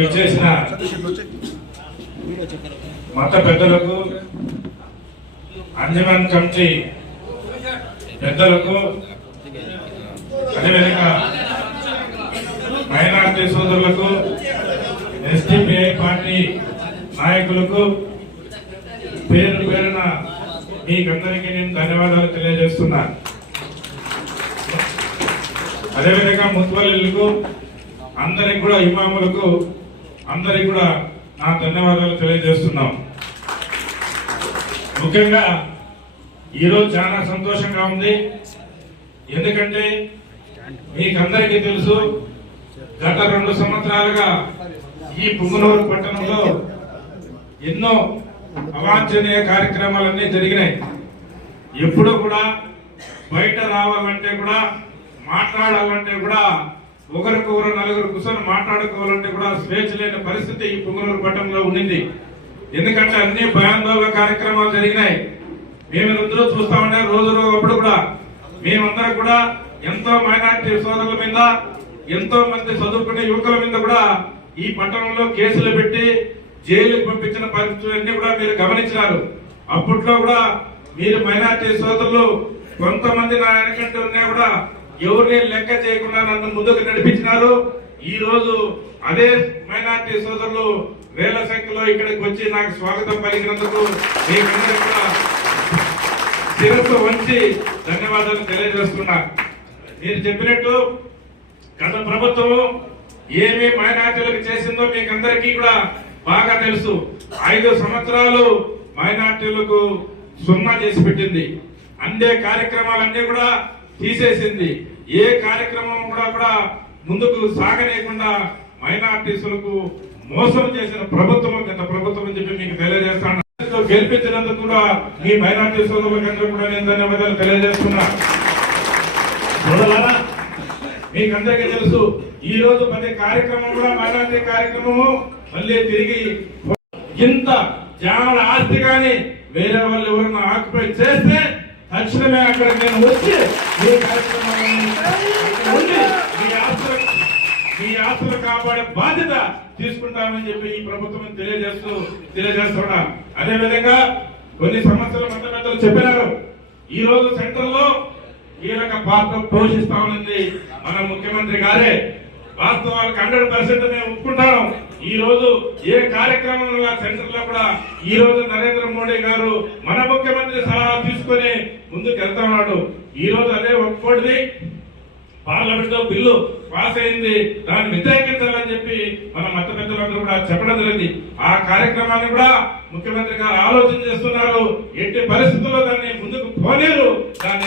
విచ్చేసిన మత పెద్దలకు, అంజమన్ కమిటీ పెద్దలకు, అదేవిధంగా మైనార్టీ సోదరులకు, ఎస్డిపిఐ పార్టీ నాయకులకు పేరు పేరున మీకందరికీ నేను ధన్యవాదాలు తెలియజేస్తున్నా. అదేవిధంగా ముత్వల్లులకు, అందరికి కూడా ఇమాములకు అందరికి కూడా నా ధన్యవాదాలు తెలియజేస్తున్నాం. ముఖ్యంగా ఈరోజు చాలా సంతోషంగా ఉంది. ఎందుకంటే మీకందరికీ తెలుసు, గత 2 సంవత్సరాలుగా ఈ పుంగనూరు పట్టణంలో ఎన్నో అవాంఛనీయ కార్యక్రమాలన్నీ జరిగినాయి. ఎప్పుడు కూడా బయట రావాలంటే కూడా, మాట్లాడాలంటే కూడా, ఒకరికొకరు నలుగురు కూర్చొని మాట్లాడుకోవాలంటే కూడా స్వేచ్ఛ లేని పరిస్థితి ఈ పుంగనూరు పట్టణంలో ఉండింది. ఎందుకంటే అన్ని భయాందోళన కార్యక్రమాలు జరిగినాయి. మేమందరూ చూస్తా ఉండే రోజు అప్పుడు కూడా మేమందరం కూడా ఎంతో మైనార్టీ సోదరుల మీద, ఎంతో మంది చదువుకునే యువకుల మీద కూడా ఈ పట్టణంలో కేసులు పెట్టి జైలుకు పంపించిన పరిస్థితులన్నీ కూడా మీరు గమనించినారు. అప్పట్లో కూడా మీరు మైనార్టీ సోదరులు కొంతమంది నా వెనకంటే ఉన్నా కూడా ఎవరిని లెక్క చేయకుండా నన్ను ముందుకు నడిపించినారు. ఈ రోజు అదే మైనార్టీ సోదరులు వేల సంఖ్యలో ఇక్కడికి వచ్చి నాకు స్వాగతం పలికినందుకు మీకందరూ కూడా శిరస్సు వంచి ధన్యవాదాలు తెలియజేస్తున్నా. మీరు చెప్పినట్టు గత ప్రభుత్వం ఏమి మైనార్టీలకు చేసిందో మీకందరికీ కూడా బాగా తెలుసు. 5 సంవత్సరాలు మైనార్టీలకు సున్నా చేసి పెట్టింది. అందే కార్యక్రమాలన్నీ కూడా తీసేసింది. ఏ కార్యక్రమం కూడా ముందుకు సాగనేయకుండా మైనార్టీసులకు మోసం చేసిన ప్రభుత్వం గత ప్రభుత్వం అని చెప్పి మీకు తెలియజేస్తాను. గెలిపించినందుకు కూడా మీ మైనార్టీ సోదరులకందరూ కూడా నేను ధన్యవాదాలు తెలియజేస్తున్నా. మీకందరికీ తెలుసు, ఈ రోజు ప్రతి కార్యక్రమం కూడా మైనార్టీ కార్యక్రమము మళ్ళీ తిరిగి ఇంత జాన ఆస్తి కానీ వేరే వాళ్ళు ఎవరైనా ఆక్యుపై చేస్తే తక్షణమే అక్కడికి నేను వచ్చి మీ ఆస్తులు కాపాడే బాధ్యత తీసుకుంటామని చెప్పి ఈ ప్రభుత్వం తెలియజేస్తున్నా. అదే విధంగా కొన్ని సమస్యలు మత పెద్దలు చెప్పినారు. ఈ రోజు సెంటర్ లో కీలక పాత్ర పోషిస్తామని మన ముఖ్యమంత్రి గారే. వాస్తవాలకు 100% మేము ఒప్పుకుంటాం. ఈ రోజు ఏ కార్యక్రమంలో సెంటర్ లో కూడా ఈ రోజు నరేంద్ర మోడీ గారు మన ముఖ్యమంత్రి సలహా తీసుకుని ముందుకు వెళ్తా ఉన్నాడు. ఈ రోజు అదే ఒప్పుకోండి, పార్లమెంట్ లో బిల్లు పాస్ అయింది, దాన్ని వ్యతిరేకించాలని చెప్పి మన మత పెద్దలందరూ కూడా చెప్పడం జరిగింది. ఆ కార్యక్రమాన్ని కూడా ముఖ్యమంత్రి గారు ఆలోచన చేస్తున్నారు. ఎట్టి పరిస్థితుల్లో దాన్ని ముందుకు పోలేరు. దాన్ని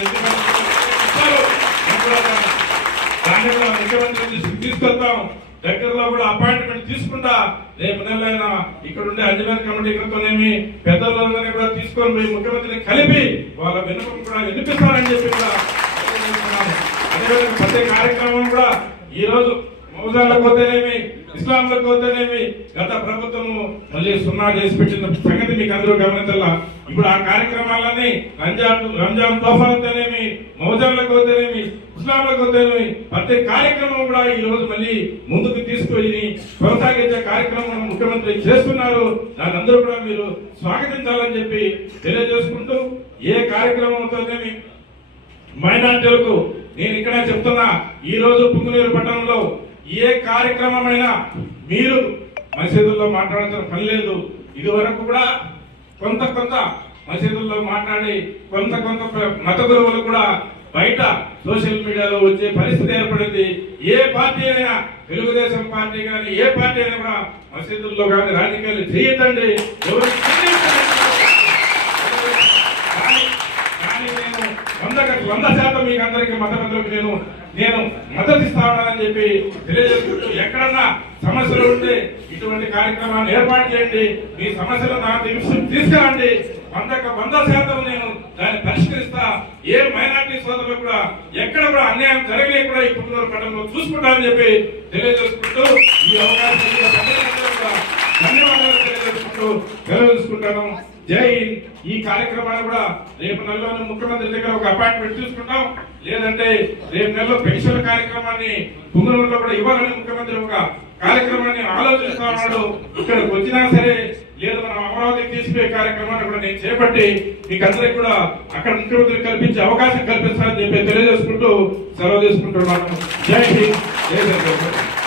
ముఖ్యమంత్రి దృష్టికి తీసుకెళ్తాం. దగ్గరలో కూడా అపాయింట్మెంట్ తీసుకుంటా రేపు నెలైనా ఇక్కడ ఉండే అంజమన్ కమిటీలతోనేమి పెద్దలందరినీ కూడా తీసుకొని ముఖ్యమంత్రిని కలిపి వాళ్ళ విన్నపం కూడా వినిపిస్తారని చెప్పి కూడా అదేవిధంగా ప్రతి కార్యక్రమం కూడా ఈ రోజు మౌజాలకు పోతేనేమి, ఇస్లాంలకు పోతేనేమి గత ప్రభుత్వము మళ్ళీ సున్నా చేసి పెట్టిన సంగతి మీకు అందరూ గమనించాల. ఇప్పుడు ఆ కార్యక్రమాలన్నీ రంజాన్ తోఫాలతోనేమి, మౌజాలకు పోతేనేమి, ఇస్లాంలకు పోతేనేమి ప్రతి కార్యక్రమం కూడా ఈ రోజు మళ్ళీ ముందుకు తీసుకొని కొనసాగించే కార్యక్రమం ముఖ్యమంత్రి చేస్తున్నారు. దాని అందరూ కూడా మీరు స్వాగతించాలని చెప్పి తెలియజేసుకుంటూ, ఏ కార్యక్రమంతోనేమి మైనార్టీలకు నేను ఇక్కడ చెప్తున్నా, ఈ రోజు పుంగనూరు పట్టణంలో ఏ కార్యక్రమమైనా మీరు మసీదుల్లో మాట్లాడాల్సిన పని లేదు. ఇది వరకు కూడా కొంత మసీదుల్లో మాట్లాడి కొంత మత గురువులు కూడా బయట సోషల్ మీడియాలో వచ్చే పరిస్థితి ఏర్పడింది. ఏ పార్టీ అయినా, తెలుగుదేశం పార్టీ కానీ ఏ పార్టీ అయినా కూడా మసీదుల్లో కానీ రాజకీయాలు చేయొద్దండి. ఎవరు కానీ నేను 100% మీకు అందరికీ మద్దతులకు నేను మద్దతు ఇస్తానని చెప్పి తెలియజేసుకుంటూ, ఎక్కడన్నా సమస్యలు ఉంటే ఇటువంటి కార్యక్రమాన్ని ఏర్పాటు చేయండి. మీ సమస్యలు నా దృష్టికి తీసుకురండి. 100% నేను దాన్ని పరిష్కరిస్తా. ఏ మైనార్టీ సోదరులు కూడా ఎక్కడ కూడా అన్యాయం జరగలే కూడా ఈ పుంగనూరు పట్టణంలో చూసుకుంటామని చెప్పి తెలియజేసుకుంటూ, ఈ అవకాశం ధన్యవాదాలు తెలియజేసుకుంటూ సెలవు తీసుకుంటాను. జై హింద్. ఈ కార్యక్రమాన్ని కూడా రేపు నెలలోనే ముఖ్యమంత్రి దగ్గర ఒక అపాయింట్మెంట్ తీసుకుంటాం. లేదంటే రేపు నెలలో పెన్షన్ల కార్యక్రమాన్ని పుంగనూరులో కూడా ఇవ్వాలని ముఖ్యమంత్రి ఒక కార్యక్రమాన్ని ఆలోచిస్తా ఉన్నాడు. ఇక్కడికి వచ్చినా సరే లేదు మనం అమరావతికి తీసుకునే కార్యక్రమాన్ని కూడా నేను చేపట్టి మీకు అందరికి కూడా అక్కడ ముఖ్యమంత్రి కల్పించే అవకాశం కల్పిస్తానని చెప్పి తెలియజేసుకుంటూ సెలవు తీసుకుంటున్నాను. జై హింద్, జై హింద్.